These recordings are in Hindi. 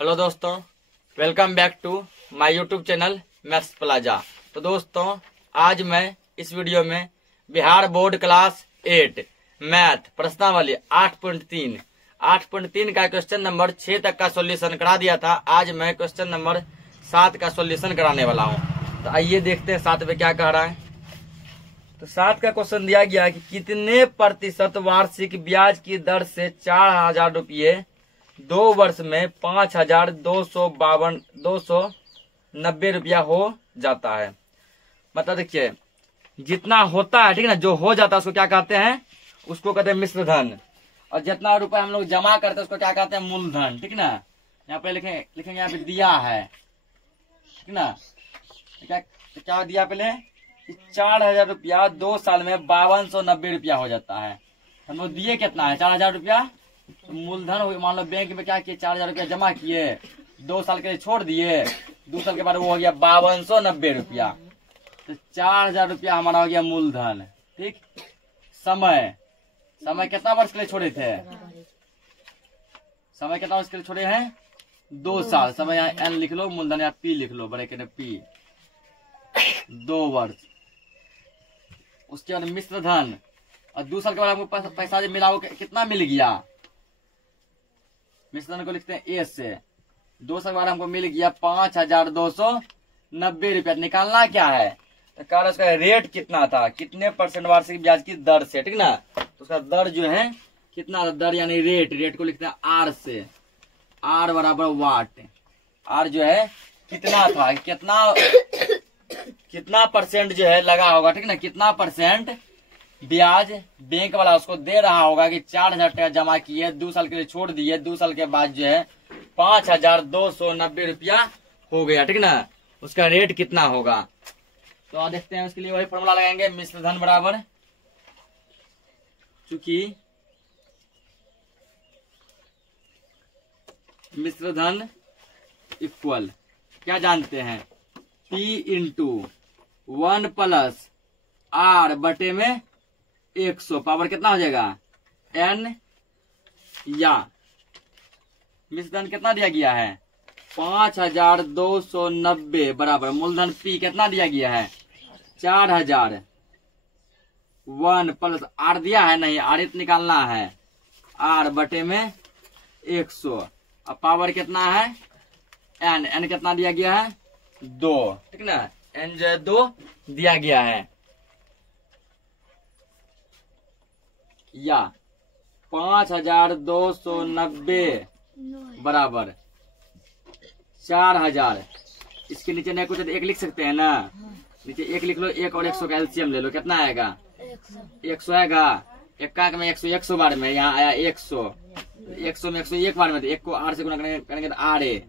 हेलो दोस्तों, welcome back to my YouTube channel Maths Plaza. तो दोस्तों, आज मैं इस वीडियो में बिहार बोर्ड क्लास 8 मैथ प्रश्नावली 8.3 का क्वेश्चन नंबर 6 तक का सॉल्यूशन करा दिया था। आज मैं क्वेश्चन नंबर 7 का सॉल्यूशन कराने वाला हूं। तो आइए देखते हैं 7 पे क्या कह रहा है। तो 7 का क्वेश्चन दिया गया कि कितने प्रतिशत वार्षिक ब्याज की दर से 4,000 रुपये 2 वर्ष में 5,290 रुपया हो जाता है। मतलब देखिए, जितना होता है, ठीक ना, जो हो जाता है उसको क्या कहते हैं? उसको कहते हैं मिश्र धन। और जितना रुपया हम लोग जमा करते हैं उसको क्या कहते हैं? मूलधन। ठीक ना। यहाँ पे लिखेंगे यहाँ पे दिया है, ठीक ना। क्या दिया पहले? 4,000 रुपया 2 साल में 5,290 रुपया हो जाता है। हम लोग दिए कितना है? 4,000 रुपया। तो मूलधन हो, मान लो बैंक में क्या किए? 4,000 रुपया जमा किए, 2 साल के लिए छोड़ दिए, 2 साल के बाद वो हो गया 5,290 रुपया। तो 4,000 रुपया हमारा हो गया मूलधन। ठीक। समय कितना वर्ष के लिए छोड़े थे? समय कितना वर्ष के लिए छोड़े हैं? 2 साल। समय यहाँ एन लिख लो, मूलधन या पी लिख लो, बड़े के पी, 2 वर्ष। उसके बाद मिश्र धन, और 2 साल के बाद हमको पैसा जो मिला वो कितना मिल गया? मिश्र धन को लिखते हैं ए से। 2 साल के बाद हमको मिल गया 5,290 रुपया। निकालना क्या है? तो कह रहा उसका रेट कितना था, कितने परसेंट वार्षिक ब्याज की दर से, ठीक ना। तो उसका दर जो है कितना था? दर यानी रेट को लिखते हैं आर से। आर बराबर वाट। आर जो है कितना था, कितना परसेंट जो है लगा होगा, ठीक ना। कितना परसेंट ब्याज बैंक वाला उसको दे रहा होगा कि 4,000 टका जमा किए, 2 साल के लिए छोड़ दिए, 2 साल के बाद जो है 5,290 रुपया हो गया, ठीक ना। उसका रेट कितना होगा? तो आप देखते हैं, उसके लिए वही फॉर्मूला लगाएंगे। मिश्र धन बराबर, चूंकि मिश्र धन इक्वल क्या जानते हैं? P इंटू 1 प्लस R बटे में 100। पावर कितना हो जाएगा? N। या मिश्र धन कितना दिया गया है? 5,290 बराबर मूलधन P कितना दिया गया है? 4,000। 1 प्लस R दिया है नहीं, R निकालना है, R बटे में 100। अब पावर कितना है? N कितना दिया गया है? 2, ठीक ना। N जो है 2 दिया गया है। या 5,290 बराबर 4,000। इसके नीचे नहीं कुछ एक लिख सकते हैं ना, नीचे 1 लिख लो, 1 और 100 का एलसीएम ले लो, कितना आएगा? 100 आएगा। 1 में 100 बार में, यहाँ आया 100। 100 में 100 एक बार में, तो 1 को R से गुना करेंगे तो RA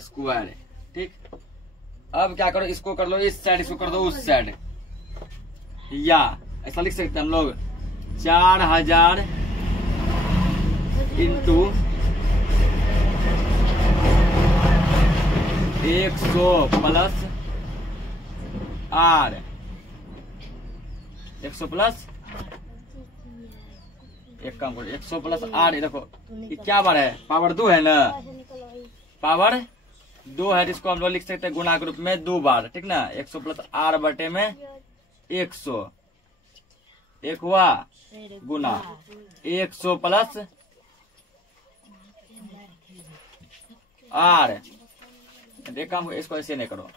स्क्वायर। ठीक। अब क्या करो, इसको कर लो इस साइड, इसको कर दो उस साइड। या ऐसा लिख सकते हैं हम लोग, 4,000 इंटू 100 प्लस R। 100 प्लस, एक काम करो, 100 प्लस R। देखो ये क्या बार है? पावर 2 है ना, पावर 2 है। इसको हम लोग लिख सकते हैं गुणा के रूप में 2 बार, ठीक ना। 100 प्लस R बटे में 100, एक हुआ गुना 100 प्लस R। एक काम, इसको ऐसे नहीं करो,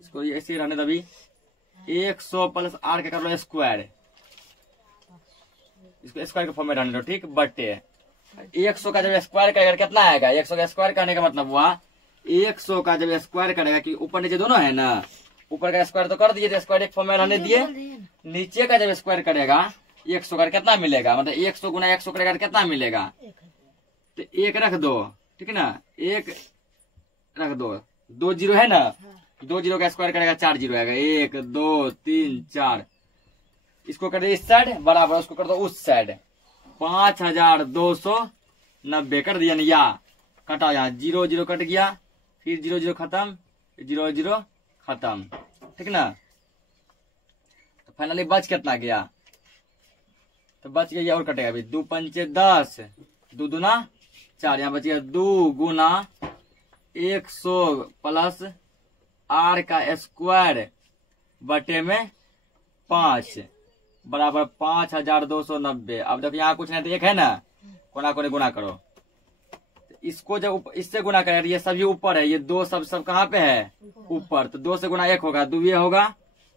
इसको ऐसे रहने दो। अभी 100 प्लस R के कर लो स्क्वायर, इसको स्क्वायर के फॉर्म में रहने दो, ठीक। बटे 100 का जब स्क्वायर करेगा कितना आएगा? 100 का स्क्वायर करने का मतलब हुआ 100 का जब स्क्वायर करेगा कि ऊपर नीचे दोनों है ना, ऊपर का स्क्वायर तो कर दिए, स्क्वायर एक फॉर्म में रहने दिए। नीचे का जब स्क्वायर करेगा 100 का कितना मिलेगा? मतलब 100 गुना 100 करेगा कितना मिलेगा? तो 1 रख दो, ठीक ना। 1 रख दो, 2 जीरो है ना, 2 जीरो का स्क्वायर करेगा 4 जीरो आएगा। 1 2 3 4। इसको कर दो इस साइड बराबर, उसको कर दो उस साइड। 5,290 कर दिया ना। या कटाओ, यहाँ 0 0 कट गया, फिर 0 0 खत्म, 0 0 खत्म, ठीक ना। तो फाइनली बच कितना गया? तो बच गया, ये और कटेगा अभी। 2 पंचे 10, 2 दूना 4, यहाँ बच गया 2 गुना 100 प्लस r का स्क्वायर बटे में 5 बराबर 5290। अब देखो यहाँ कुछ नहीं तो एक है ना, कोना कोने गुना करो। इसको जब इससे गुना करें, ये सब ये ऊपर है, ये 2 सब कहाँ पे है, ऊपर। तो 2 से गुना 1 होगा, 2 ये होगा,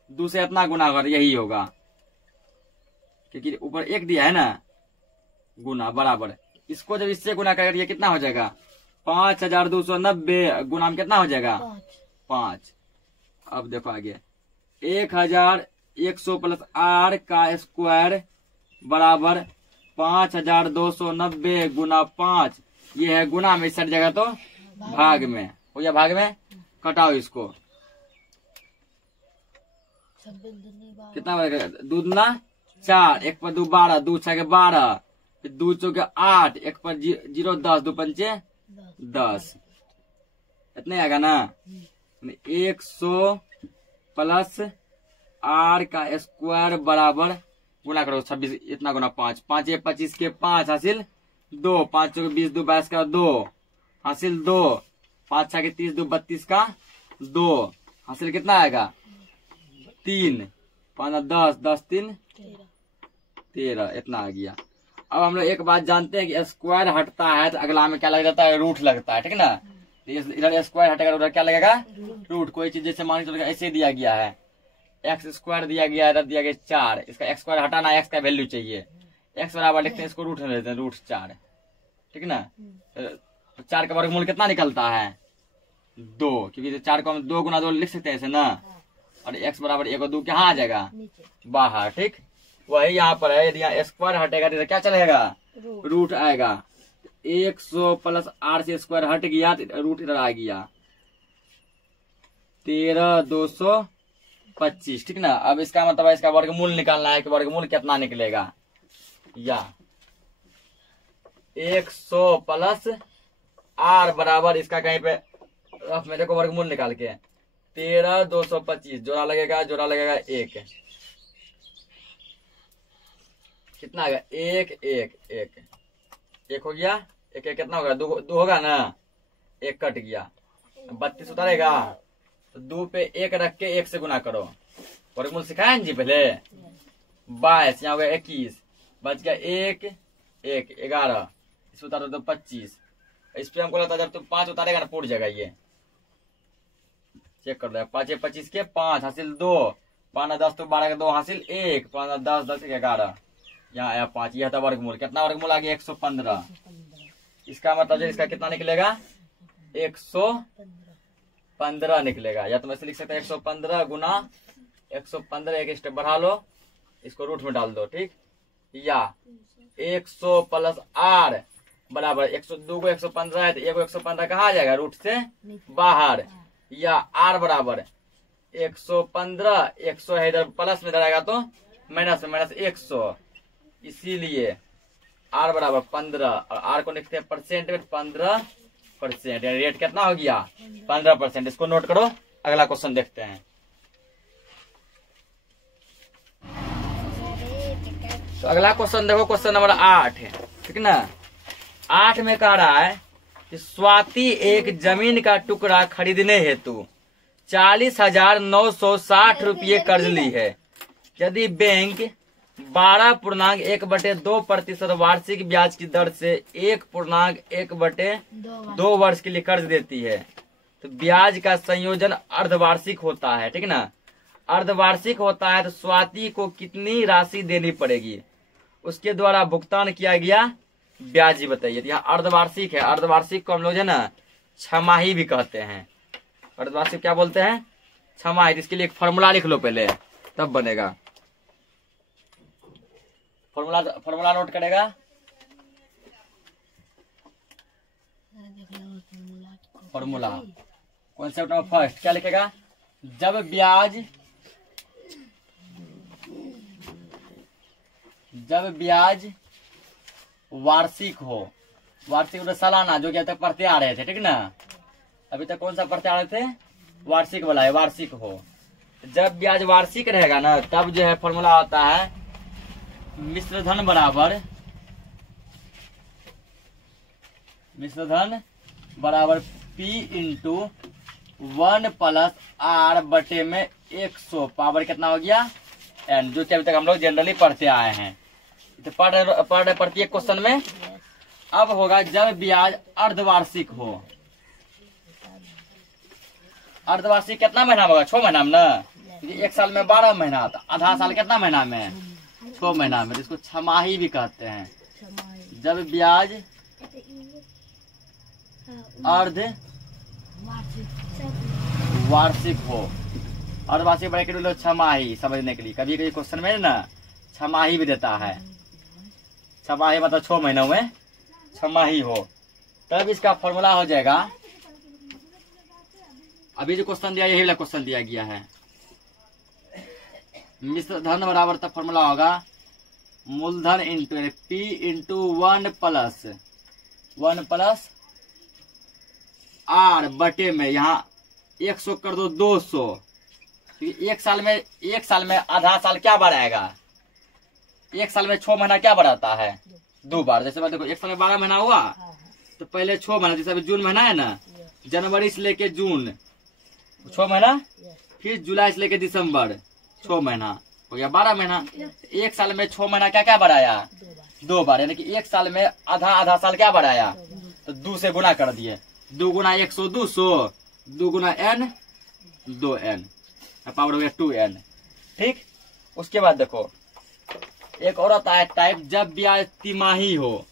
2 से इतना गुना होगा, यही होगा, क्योंकि ऊपर 1 दिया है ना, गुना बराबर। इसको जब इससे गुना करें, ये कितना हो जाएगा 5290 गुना में कितना हो जाएगा 5। अब देखो आगे 1100 प्लस r का स्क्वायर बराबर 5290 गुना 5। ये है गुना में, इस साइड जगह तो भाग में हो गया, भाग में कटाओ इसको, कितना बनेगा 2 दूना 4, 1 पर 2 12, 2 6 12, फिर 2 चौके 8, 1 पर 0 10, 2 पंचे 10, इतने आएगा ना। 100 प्लस r का स्क्वायर बराबर गुना करो 26, इतना गुना 5, 5 ये 25 के 5 हासिल 2, 5 चौके 20, 2 22 का 2 हासिल 2, 5 6 के 30, 2 32 का 2 हासिल कितना आएगा 3, 5 10, 10 3 13, इतना आ गया। अब हम लोग एक बात जानते हैं कि स्क्वायर हटता है तो अगला में क्या लग जाता है, रूट लगता है, ठीक ना। इधर स्क्वायर हटेगा, उधर क्या लगेगा रूट। कोई चीज जैसे मान चलो ऐसे दिया गया है, एक्स स्क्वायर दिया गया है, इधर दिया गया 4, इसका एक्स स्क्वायर हटाना, एक्स का वैल्यू चाहिए, एक्स बराबर लिखते हैं, इसको रूट में लेते हैं, रूट 4, ठीक ना। 4 का वर्गमूल कितना निकलता है 2, क्योंकि 4 को हम 2 गुना 2 लिख सकते हैं ऐसे ना। और एक्स बराबर 1 और 2 कहाँ आ जाएगा बाहर, ठीक। वही यहाँ पर है, यदि यहाँ स्क्वायर हटेगा तो क्या चलेगा रूट आएगा। 100 प्लस r से स्क्वायर हट गया तो रूट इधर आ गया 13225, ठीक ना। अब इसका मतलब इसका वर्गमूल निकालना है कि वर्गमूल कितना निकलेगा, या 100 प्लस r बराबर इसका कहीं पे रफ में देखो वर्गमूल निकाल के 13225, जोड़ा लगेगा 1, कितना आ गया 1 1 1 1 हो गया, 1 1 कितना होगा 2 होगा ना, 1 कट गया, 32 उतारेगा तो 2 पे 1 रख के 1 से गुना करो, वर्गमूल सिखाया जी पहले। 22 यहाँ हो गया 21, बच गया 1 1 11, इस उतारो तो 25। इस पे हमको लगता है जब तुम 5 उतारेगा ना फूट जाएगा, ये चेक कर रहे 5 25 के 5 हासिल 2, 5 10 तो 12 के 2 हासिल 1, 5 10 10 11, यहाँ आया 5, यह था वर्गमूल। कितना वर्गमूल आ गया 115। इसका मतलब इसका कितना निकलेगा 115 निकलेगा, या तो मैं लिख सकता हूँ 115 गुना 115, एक स्टेप बढ़ा लो, इसको रूट में डाल दो, ठीक। या 100 प्लस r बराबर 102 को 115 है तो 1 को 115 कहाँ आ जाएगा रूट से बाहर, या r बराबर 115, 100 है इधर प्लस में इधर आएगा तो माइनस में, माइनस 100, इसीलिए r बराबर 15, और r को लिखते हैं परसेंट में 15%, रेट कितना हो गया 15%। इसको नोट करो, अगला क्वेश्चन देखते हैं। तो अगला क्वेश्चन देखो, क्वेश्चन नंबर 8 है, ठीक ना। 8 में कह रहा है कि स्वाति एक जमीन का टुकड़ा खरीदने हेतु 40,960 रुपये कर्ज ली है। यदि बैंक 12.1/2% वार्षिक ब्याज की दर से 1.1/2 वर्ष के लिए कर्ज देती है, तो ब्याज का संयोजन अर्धवार्षिक होता है, ठीक ना। अर्धवार्षिक होता है तो स्वाति को कितनी राशि देनी पड़ेगी, उसके द्वारा भुगतान किया गया ब्याज ही बताइए। यहाँ अर्धवार्षिक है, अर्धवार्षिक को हम लोग है ना छमाही भी कहते हैं। अर्धवार्षिक क्या बोलते हैं छमाही। इसके लिए एक फॉर्मूला लिख लो पहले, तब बनेगा। फॉर्मूला नोट करेगा, फॉर्मूला कॉन्सेप्ट नंबर फर्स्ट क्या लिखेगा, जब ब्याज वार्षिक हो, वार्षिक मतलब सालाना, जो कि अब तक पढ़ते आ रहे थे, ठीक ना। अभी तक कौन सा पढ़ते आ रहे थे वार्षिक वाला है, वार्षिक हो। जब ब्याज वार्षिक रहेगा ना तब जो है फॉर्मूला होता है मिश्रधन बराबर P इंटू 1 प्लस R बटे में 100 पावर कितना हो गया n, जो कि अभी तक हम लोग जनरली पढ़ते आए हैं। तो पढ़ प्रत्येक क्वेश्चन में। अब होगा जब ब्याज अर्धवार्षिक हो। अर्धवार्षिक कितना महीना होगा? 6 महीना में ना। एक साल में 12 महीना, तो आधा साल कितना महीना में? 6 महीना में। इसको छमाही भी कहते हैं। जब ब्याज अर्ध वार्षिक हो, अर्धवार्षिक ब्रैकेट लो छमाही समझने के लिए। कभी कभी क्वेश्चन में ना छमाही भी देता है। छमाही मतलब 6 महीनों में छमाही हो, तब इसका फॉर्मूला हो जाएगा। अभी जो क्वेश्चन दिया यही वाला क्वेश्चन दिया गया है। मिश्रधन बराबर तब फॉर्मूला होगा मूलधन into P into 1 plus R बटे में यहाँ 100 कर दो 200। एक साल में आधा साल क्या बढ़ाएगा? एक साल में 6 महीना क्या बढ़ाता है? 2 बार। जैसे बात देखो, एक साल में 12 महीना हुआ तो पहले 6 महीना, जैसे अभी जून महीना है ना, जनवरी से लेके जून 6 महीना, फिर जुलाई से लेके दिसंबर 6 महीना, हो गया 12 महीना। एक साल में 6 महीना क्या क्या बढ़ाया? 2 बार। यानी कि एक साल में आधा साल क्या बढ़ाया? तो 2 से गुना कर दिए। 2 गुना 100 200, 2 गुना n 2n, पावर हो गया 2n। ठीक। उसके बाद देखो एक और आता है टाइप, जब ब्याज तिमाही हो।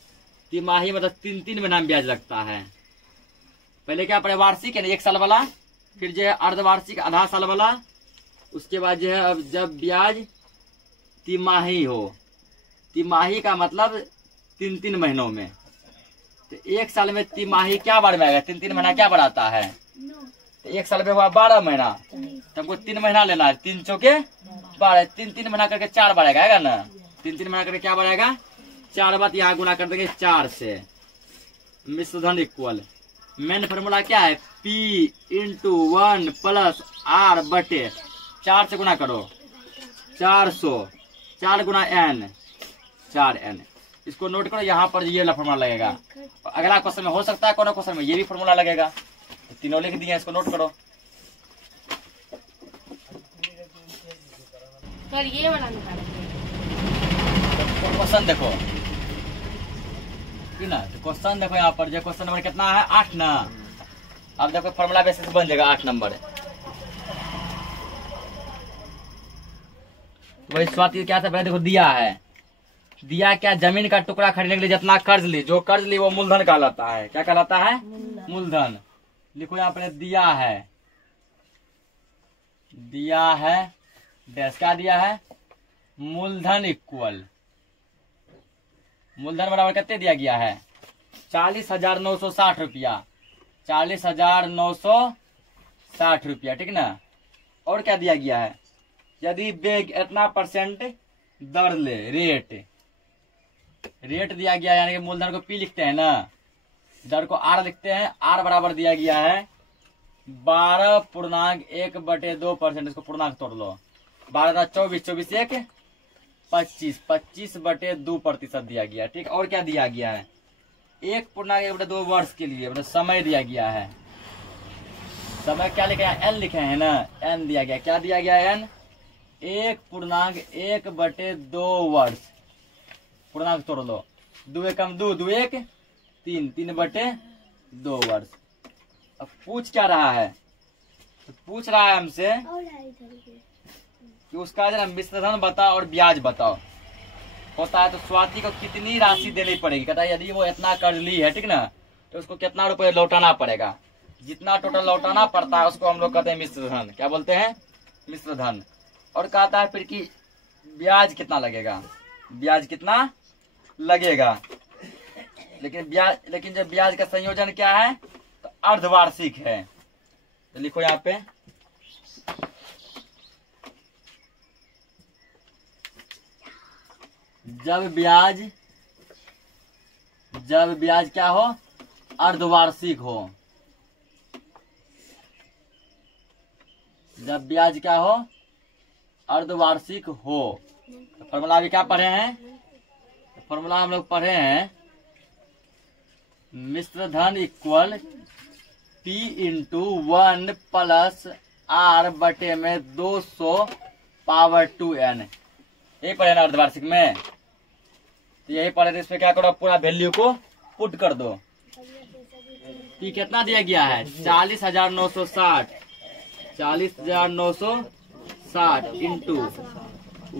तिमाही मतलब 3 महीना में ब्याज लगता है। पहले क्या पड़े? वार्षिक है ना, 1 साल वाला, फिर जो है अर्धवार्षिक आधा साल वाला, उसके बाद जो है अब जब ब्याज तिमाही हो। तिमाही का मतलब 3 महीनों में। तो एक साल में तिमाही क्या बार में आएगा? 3 महीना क्या बढ़ाता है? तो एक साल में हुआ 12 महीना, तो हमको 3 महीना लेना है। 3 चौके 12, 3 महीना करके 4 बार आएगा ना। 3 महीना करके क्या बढ़ाएगा? 4 बार। यहाँ गुना कर देंगे 4 से। मिश्रधन इक्वल मेन फॉर्मूला क्या है? P इंटू 1 प्लस R बटे 4 से गुना करो 400, 4 गुना n 4n। इसको नोट करो, यहाँ पर ये वाला फॉर्मूला लगेगा। अगला क्वेश्चन में हो सकता है, कोनो क्वेश्चन में ये भी फॉर्मूला लगेगा। तो तीनों लिख दिए, इसको नोट करो। सर ये वाला क्वेश्चन देखो ना, तो क्वेश्चन देखो यहाँ पर, जो क्वेश्चन नंबर कितना है? 8 ना। अब देखो फॉर्मूला बेसिस बन जाएगा 8 नंबर। वही स्वाति क्या था पहले देखो दिया है। दिया क्या? जमीन का टुकड़ा खरीदने के लिए जितना कर्ज ली, जो कर्ज ली वो मूलधन कहलाता है। क्या कहलाता है? मूलधन। लिखो यहाँ पर दिया है डैश क्या दिया है? मूलधन इक्वल, मूलधन बराबर कितने दिया गया है? 40,960 रुपया। 40,960 रुपया, ठीक ना। और क्या दिया गया है? यदि बैंक इतना % दर ले, रेट दिया गया है, यानी कि मूलधन को P लिखते हैं ना, दर को R लिखते हैं। R बराबर दिया गया है 12.1/2%। इसको पूर्णांक तोड़ लो। 12 24, 24 1 25, 25/2% दिया गया। ठीक। और क्या दिया गया है? 1.1/2 वर्ष के लिए मतलब समय दिया गया है। समय क्या लिखा है? n लिखे हैं ना, n दिया गया। क्या दिया गया है? n 1.1/2 वर्ष। पूर्णांक तोड़ लो। 2 एकम 2, 2 1 3, 3/2 वर्ष। अब पूछ क्या रहा है? तो पूछ रहा है हमसे कि उसका जो मिश्रधन बताओ और ब्याज बताओ। होता है तो स्वाति को कितनी राशि देनी पड़ेगी? कहता है यदि वो इतना कर्ज ली है, ठीक ना, तो उसको कितना रुपए लौटाना पड़ेगा। जितना टोटल लौटाना पड़ता है उसको हम लोग कहते हैं मिश्रधन। क्या बोलते हैं? मिश्रधन। और कहता है फिर कि ब्याज कितना लगेगा, ब्याज कितना लगेगा। लेकिन जब ब्याज का संयोजन क्या है तो अर्धवार्षिक है। तो लिखो यहाँ पे जब ब्याज क्या हो? अर्धवार्षिक हो। जब ब्याज क्या हो? अर्धवार्षिक हो। फॉर्मूला अभी क्या पढ़े हैं? फॉर्मूला हम लोग पढ़े हैं, मिश्र धन equal P into 1 plus R बटे में 200 पावर 2n। यही पढ़े ना अर्धवार्षिक में, तो यही पढ़े थे। इसमें क्या करो, पूरा वैल्यू को पुट कर दो। P कितना दिया गया है, 40,960, 40,960 इंटू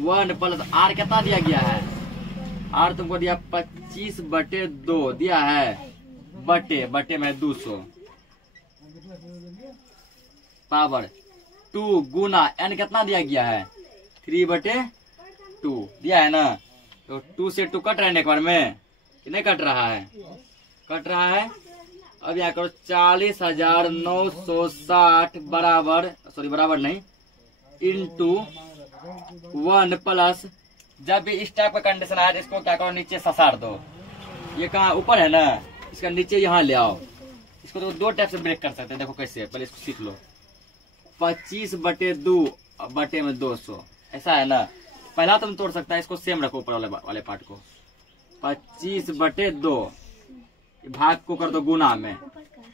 1 प्लस R कितना दिया गया है, R तुमको दिया 25/2 दिया है, बटे में 200 पावर 2 गुना n कितना दिया गया है, 3/2 दिया है ना। तो 2 से 2 कट रहा है एक बार में कि नहीं कट रहा है, कट रहा है। अब यहाँ करो 40,960 बराबर नहीं इंटू 1 प्लस, जब भी इस टाइप का कंडीशन आए तो इसको क्या करो, नीचे ससार दो। ये कहाँ ऊपर है ना, इसका नीचे यहाँ ले आओ। इसको तो 2 टाइप से ब्रेक कर सकते हैं, देखो कैसे, पहले इसको सीख लो। 25/2 बटे में 200, ऐसा है ना। पहला तुम तोड़ सकता है, इसको सेम रखो ऊपर वाले पार्ट को। 25/2 भाग को कर दो गुना में,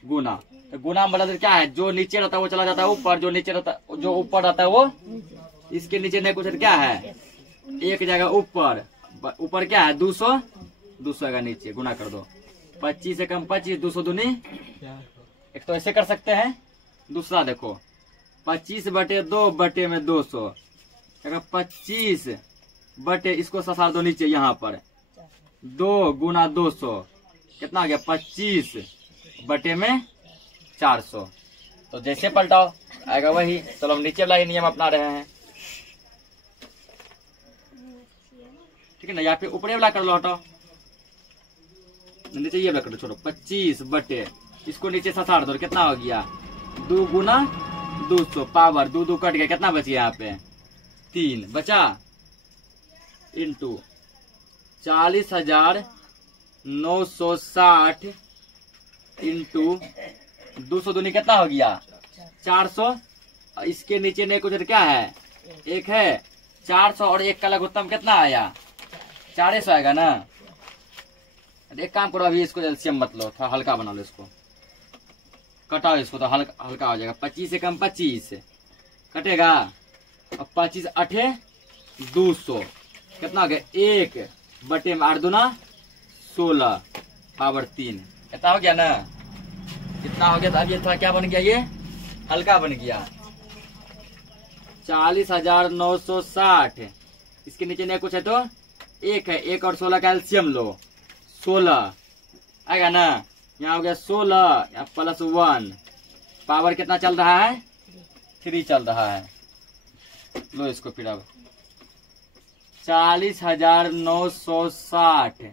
गुना। तो गुना मतलब क्या है, जो नीचे रहता है वो चला जाता है ऊपर, जो नीचे रहता, जो ऊपर रहता है वो इसके नीचे नहीं, कुछ क्या है, एक जगह ऊपर क्या है 200 का नीचे गुना कर दो। 25 से कम 25, 200 दूनी, एक तो ऐसे कर सकते हैं। दूसरा देखो 25/2 बटे में 200, अगर 25 बटे, इसको ससार दो नीचे यहाँ पर, 2 गुना 200 कितना आ गया, 25 बटे में 400। तो जैसे पलटाओ आएगा वही। चलो हम नीचे वाला ही नियम अपना रहे हैं, ठीक है ना। या फिर ऊपरे वाला कर लो, हटाओ नीचे ये वाला कर दो, छोड़ो। 25 बटे, इसको नीचे ससार दो, कितना हो गया, 2 गुना 200 पावर 2 कट गया, कितना बची यहाँ पे 3 बचा, इंटू 40,960 इंटू 200 दूनी कितना हो गया 400। इसके नीचे ने कुछ क्या है, एक है 400 और एक का लघुत्तम कितना आया, 400 आएगा ना। एक काम करो, अभी इसको एलसीएम मत लो, थोड़ा हल्का बना लो, इसको कटाओ, इसको तो हल्का हो जाएगा। 25 से कम 25 कटेगा, अब 25 8 200 कितना हो गया, 1 बटे में 8 दूना 16 पावर 3, कितना हो गया ना, कितना हो गया। तो अब ये थोड़ा क्या बन गया, ये हल्का बन गया। 40,960, इसके नीचे नहीं कुछ है तो एक है, 1 और 16 का एलसीएम लो, 16 आएगा ना। यहाँ हो गया 16 प्लस 1 पावर कितना चल रहा है, 3 चल रहा है। लो इसको फिर अब 40,960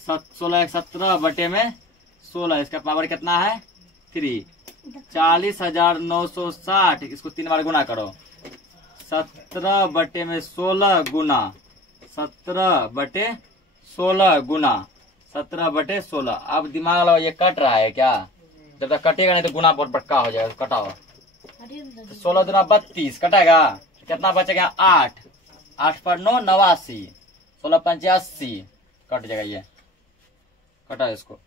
16 17 बटे में 16, इसका पावर कितना है 3। 40,960 इसको 3 बार गुना करो, 17 बटे में 16 गुना 17 बटे 16 गुना 17 बटे 16। अब दिमाग लगाओ, ये कट रहा है क्या, जब तक कटेगा नहीं तो गुना बहुत बटका हो जाएगा। कटाओ, 16 दूना 32 कटेगा, कितना बचेगा 8, 8 पर 9 89, 16 पंचे 80 कट जाएगा। ये कटा इसको,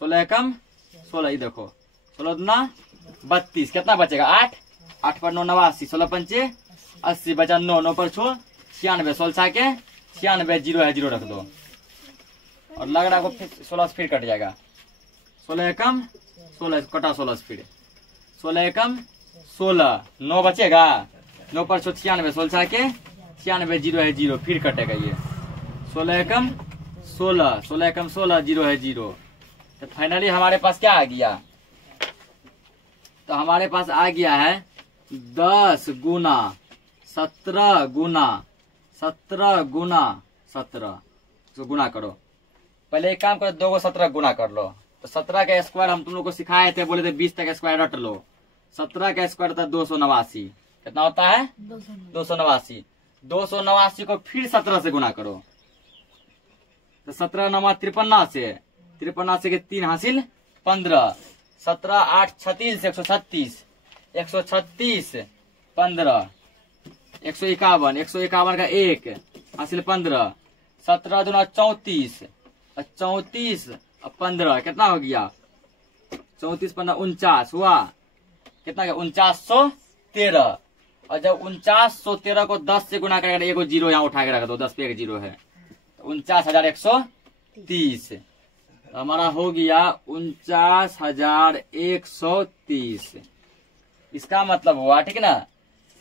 16 कम 16, ये देखो 16 दूना 32, कितना बचेगा 8, 8 पर 9 89, 16 पंचे 80 बचा 9, 9 पर 6 96, 16 के 96, 0 है 0 रख दो, और लग रहा है 16 से फिर कट जाएगा। 16 कम 16 कटा, 16 से फिर 16 कम 16, 9 बचेगा, 9 पर 96, 16 के 96, 0 है 0 फिर कटेगा। ये 16 कम 16, 16 कम 16, 0 है 0। तो फाइनली हमारे पास क्या आ गया, तो हमारे पास आ गया है 10 गुना 17 गुना 17 गुना 17। तो गुना करो, पहले एक काम करो, 2 को 17 गुना कर लो। तो 17 का स्क्वायर हम तुम लोग को सिखाए थे, बोले थे 20 तक स्क्वायर रट लो। 17 का स्क्वायर था 289, कितना होता है 289। 289 को फिर 17 से गुना करो, तो 17 9 53 से, 53 से 3 हासिल 15, 17 8 36 136, 136 15, 151, 151 का 1 हासिल 15, 17 दूना 34 और 34 और 15 कितना हो गया? 34 15 49 हुआ। कितना गया? 4913। और जब 4913 को 10 से गुना करेगा, एगो जीरो यहाँ उठा के रख दो, 10 पे एक जीरो है, तो 49,130 हमारा हो गया 49,130। इसका मतलब हुआ, ठीक ना,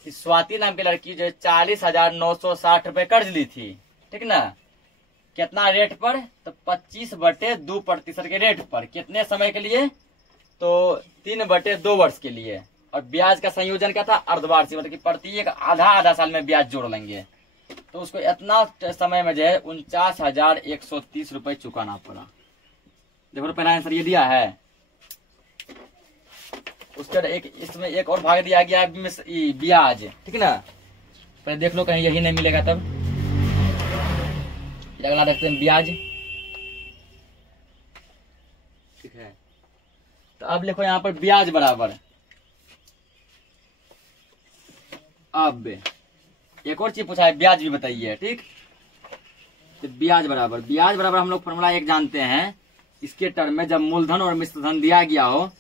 कि स्वाति नाम की लड़की जो 40,960 रुपए कर्ज ली थी, ठीक ना, कितना रेट पर? तो 25/2% के रेट पर। कितने समय के लिए? तो 3/2 वर्ष के लिए। और ब्याज का संयोजन क्या था? अर्धवार्षिक, मतलब कि प्रति एक आधा साल में ब्याज जोड़ लेंगे। तो उसको इतना समय में जो है 49,130 रुपए चुकाना पड़ा। देखो पहला आंसर ये दिया है। उसका एक इसमें एक और भाग दिया गया है ब्याज, ठीक ना। पहले देख लो कहीं यही नहीं मिलेगा तब। अगला देखते हैं ब्याज, ठीक है। तो अब लिखो यहाँ पर ब्याज बराबर, अब एक और चीज पूछा है, ब्याज भी बताइए, ठीक। तो ब्याज बराबर हम लोग फॉर्मूला एक जानते हैं। इसके टर्म में जब मूलधन और मिश्रधन दिया गया हो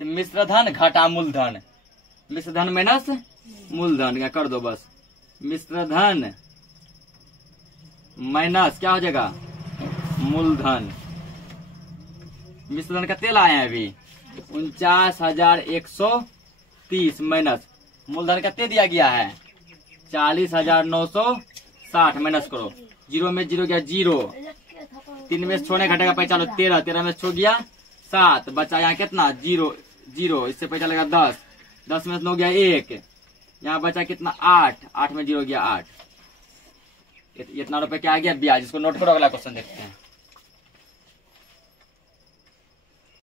तो मिश्रधन घटा मूलधन, मिश्रधन माइनस मूलधन, क्या कर दो बस, मिश्रधन माइनस क्या हो जाएगा? मूलधन। मिश्रधन कितने लाए हैं अभी? 49,130 माइनस मूलधन कितने दिया गया है? 40,960 माइनस करो, जीरो में जीरो गया जीरो, 3 में छोड़ने घटेगा पैसा, 13 में छो गया 7, बचा यहाँ कितना? जीरो जीरो, इससे पैसा लगा 10 में 9 गया 1, यहाँ बचा कितना? 8 में जीरो गया 8। इतना रुपए क्या आ गया? ब्याज। इसको नोट करो, अगला क्वेश्चन देखते हैं।